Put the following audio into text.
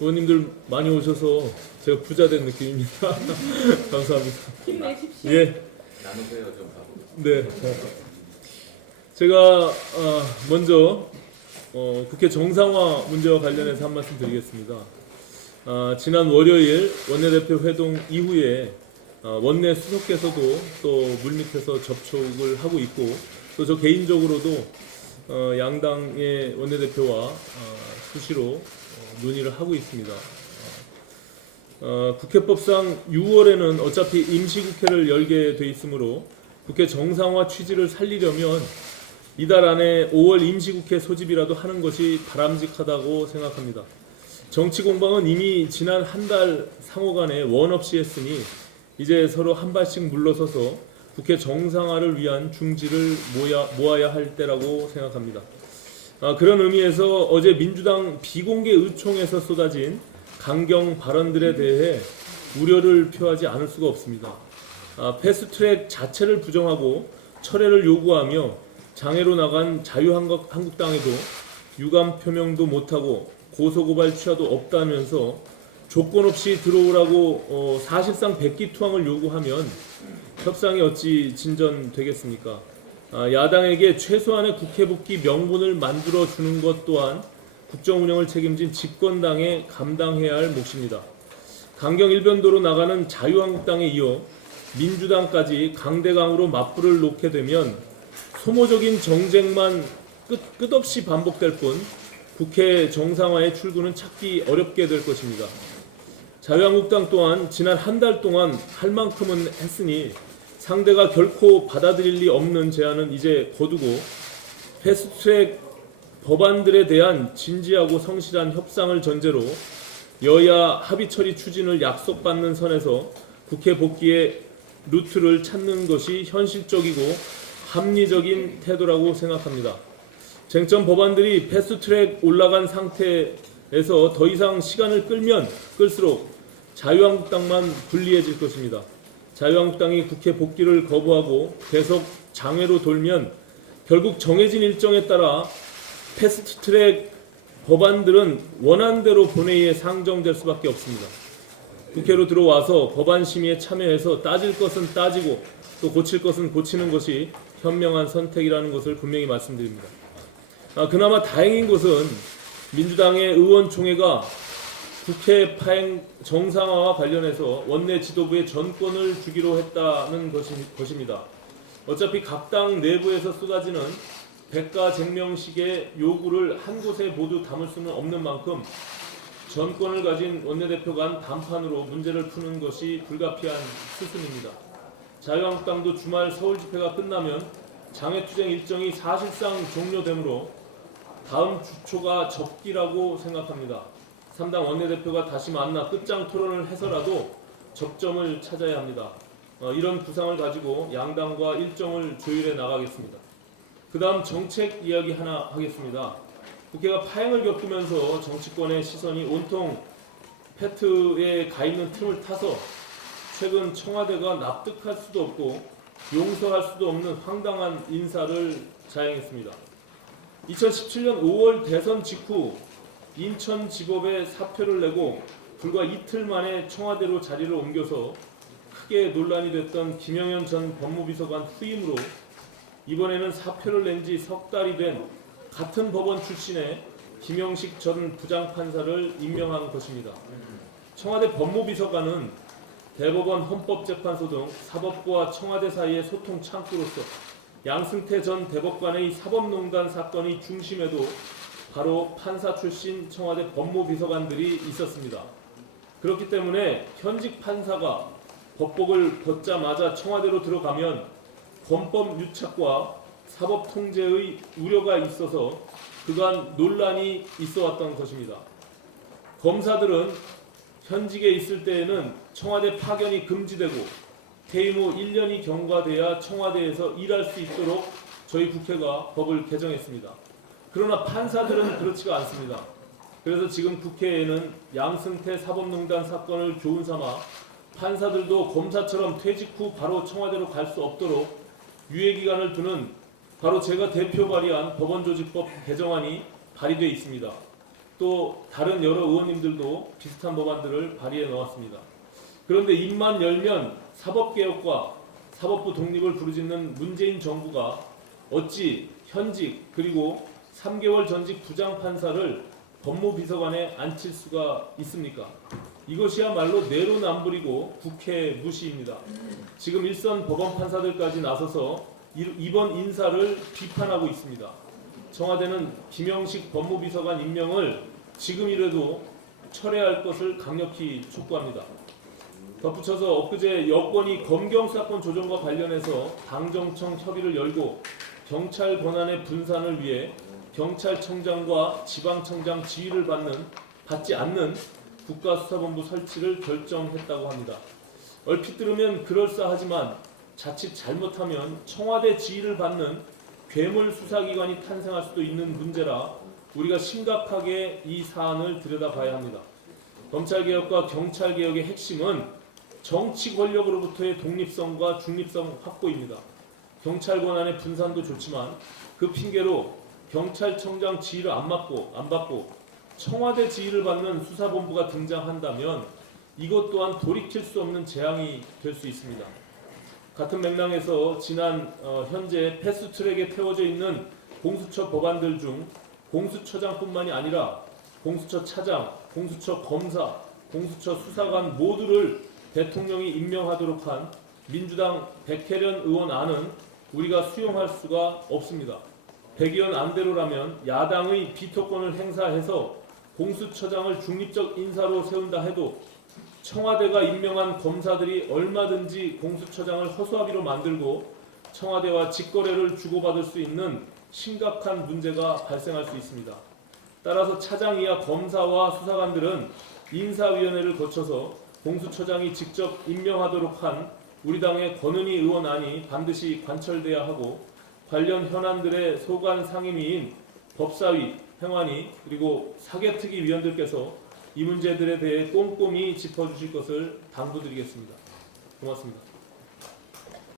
의원님들 많이 오셔서 제가 부자 된 느낌입니다. 감사합니다. 힘내십시오. 예, 나누세요 좀 하고. 네. 제가 먼저 국회 정상화 문제와 관련해서 한 말씀 드리겠습니다. 지난 월요일 원내대표 회동 이후에 원내 수석께서도 또 물밑에서 접촉을 하고 있고, 또 저 개인적으로도 양당의 원내대표와 수시로 논의를 하고 있습니다. 국회법상 6월에는 어차피 임시국회를 열게 돼 있으므로 국회 정상화 취지를 살리려면 이달 안에 5월 임시국회 소집이라도 하는 것이 바람직하다고 생각합니다. 정치 공방은 이미 지난 한 달 상호 간에 원 없이 했으니 이제 서로 한 발씩 물러서서 국회 정상화를 위한 중지를 모아야 할 때라고 생각합니다. 그런 의미에서 어제 민주당 비공개 의총에서 쏟아진 강경 발언들에 대해 우려를 표하지 않을 수가 없습니다. 패스트트랙 자체를 부정하고 철회를 요구하며 장애로 나간 자유한국당에도 유감 표명도 못하고 고소고발 취하도 없다면서 조건 없이 들어오라고 사실상 백기투항을 요구하면 협상이 어찌 진전되겠습니까? 야당에게 최소한의 국회 복귀 명분을 만들어 주는 것 또한 국정 운영을 책임진 집권당에 감당해야 할 몫입니다. 강경 일변도로 나가는 자유한국당에 이어 민주당까지 강대강으로 맞불을 놓게 되면 소모적인 정쟁만 끝없이 반복될 뿐 국회 정상화의 출구는 찾기 어렵게 될 것입니다. 자유한국당 또한 지난 한 달 동안 할 만큼은 했으니 상대가 결코 받아들일 리 없는 제안은 이제 거두고 패스트트랙 법안들에 대한 진지하고 성실한 협상을 전제로 여야 합의 처리 추진을 약속받는 선에서 국회 복귀의 루트를 찾는 것이 현실적이고 합리적인 태도라고 생각합니다. 쟁점 법안들이 패스트트랙 올라간 상태에서 더 이상 시간을 끌면 끌수록 자유한국당만 불리해질 것입니다. 자유한국당이 국회 복귀를 거부하고 계속 장외로 돌면 결국 정해진 일정에 따라 패스트트랙 법안들은 원안대로 본회의에 상정될 수밖에 없습니다. 국회로 들어와서 법안 심의에 참여해서 따질 것은 따지고 또 고칠 것은 고치는 것이 현명한 선택이라는 것을 분명히 말씀드립니다. 그나마 다행인 것은 민주당의 의원총회가 국회 파행 정상화와 관련해서 원내 지도부에 전권을 주기로 했다는 것입니다. 어차피 각 당 내부에서 쏟아지는 백가쟁명식의 요구를 한 곳에 모두 담을 수는 없는 만큼 전권을 가진 원내대표 간 단판으로 문제를 푸는 것이 불가피한 수순입니다. 자유한국당도 주말 서울 집회가 끝나면 장외투쟁 일정이 사실상 종료되므로 다음 주초가 접기라고 생각합니다. 3당 원내대표가 다시 만나 끝장 토론을 해서라도 접점을 찾아야 합니다. 이런 구상을 가지고 양당과 일정을 조율해 나가겠습니다. 그 다음 정책 이야기 하나 하겠습니다. 국회가 파행을 겪으면서 정치권의 시선이 온통 패트에 가 있는 틈을 타서 최근 청와대가 납득할 수도 없고 용서할 수도 없는 황당한 인사를 자행했습니다. 2017년 5월 대선 직후 인천지법에 사표를 내고 불과 이틀 만에 청와대로 자리를 옮겨서 크게 논란이 됐던 김영현 전 법무비서관 후임으로 이번에는 사표를 낸 지 석 달이 된 같은 법원 출신의 김영식 전 부장판사를 임명한 것입니다. 청와대 법무비서관은 대법원 헌법재판소 등 사법부와 청와대 사이의 소통 창구로서 양승태 전 대법관의 사법농단 사건의 중심에도 바로 판사 출신 청와대 법무비서관들이 있었습니다. 그렇기 때문에 현직 판사가 법복을 벗자마자 청와대로 들어가면 권법 유착과 사법 통제의 우려가 있어서 그간 논란이 있어 왔던 것입니다. 검사들은 현직에 있을 때에는 청와대 파견이 금지되고 퇴임 후 1년이 경과돼야 청와대에서 일할 수 있도록 저희 국회가 법을 개정했습니다. 그러나 판사들은 그렇지가 않습니다. 그래서 지금 국회에는 양승태 사법농단 사건을 교훈 삼아 판사들도 검사처럼 퇴직 후 바로 청와대로 갈 수 없도록 유예기간을 두는 바로 제가 대표 발의한 법원조직법 개정안이 발의되어 있습니다. 또 다른 여러 의원님들도 비슷한 법안들을 발의해 놓았습니다. 그런데 입만 열면 사법개혁과 사법부 독립을 부르짖는 문재인 정부가 어찌 현직 그리고 3개월 전직 부장판사를 법무비서관에 앉힐 수가 있습니까? 이것이야말로 내로남불이고 국회 무시입니다. 지금 일선 법원 판사들까지 나서서 이번 인사를 비판하고 있습니다. 청와대는 김영식 법무비서관 임명을 지금이라도 철회할 것을 강력히 촉구합니다. 덧붙여서 엊그제 여권이 검경수사권 조정과 관련해서 당정청 협의를 열고 경찰 권한의 분산을 위해 경찰청장과 지방청장 지휘를 받지 않는 국가수사본부 설치를 결정했다고 합니다. 얼핏 들으면 그럴싸하지만 자칫 잘못하면 청와대 지휘를 받는 괴물 수사기관이 탄생할 수도 있는 문제라 우리가 심각하게 이 사안을 들여다봐야 합니다. 검찰개혁과 경찰개혁의 핵심은 정치 권력으로부터의 독립성과 중립성 확보입니다. 경찰 권한의 분산도 좋지만 그 핑계로 경찰청장 지휘를 안 받고 청와대 지휘를 받는 수사본부가 등장한다면 이것 또한 돌이킬 수 없는 재앙이 될 수 있습니다. 같은 맥락에서 현재 패스트트랙에 태워져 있는 공수처 법안들 중 공수처장뿐만이 아니라 공수처 차장, 공수처 검사, 공수처 수사관 모두를 대통령이 임명하도록 한 민주당 백혜련 의원 안은 우리가 수용할 수가 없습니다. 백 의원 안대로라면 야당의 비토권을 행사해서 공수처장을 중립적 인사로 세운다 해도 청와대가 임명한 검사들이 얼마든지 공수처장을 허수아비로 만들고 청와대와 직거래를 주고받을 수 있는 심각한 문제가 발생할 수 있습니다. 따라서 차장 이하 검사와 수사관들은 인사위원회를 거쳐서 공수처장이 직접 임명하도록 한 우리 당의 권은희 의원 안이 반드시 관철돼야 하고 관련 현안들의 소관 상임위인 법사위, 행안위 그리고 사개특위 위원들께서 이 문제들에 대해 꼼꼼히 짚어주실 것을 당부드리겠습니다. 고맙습니다.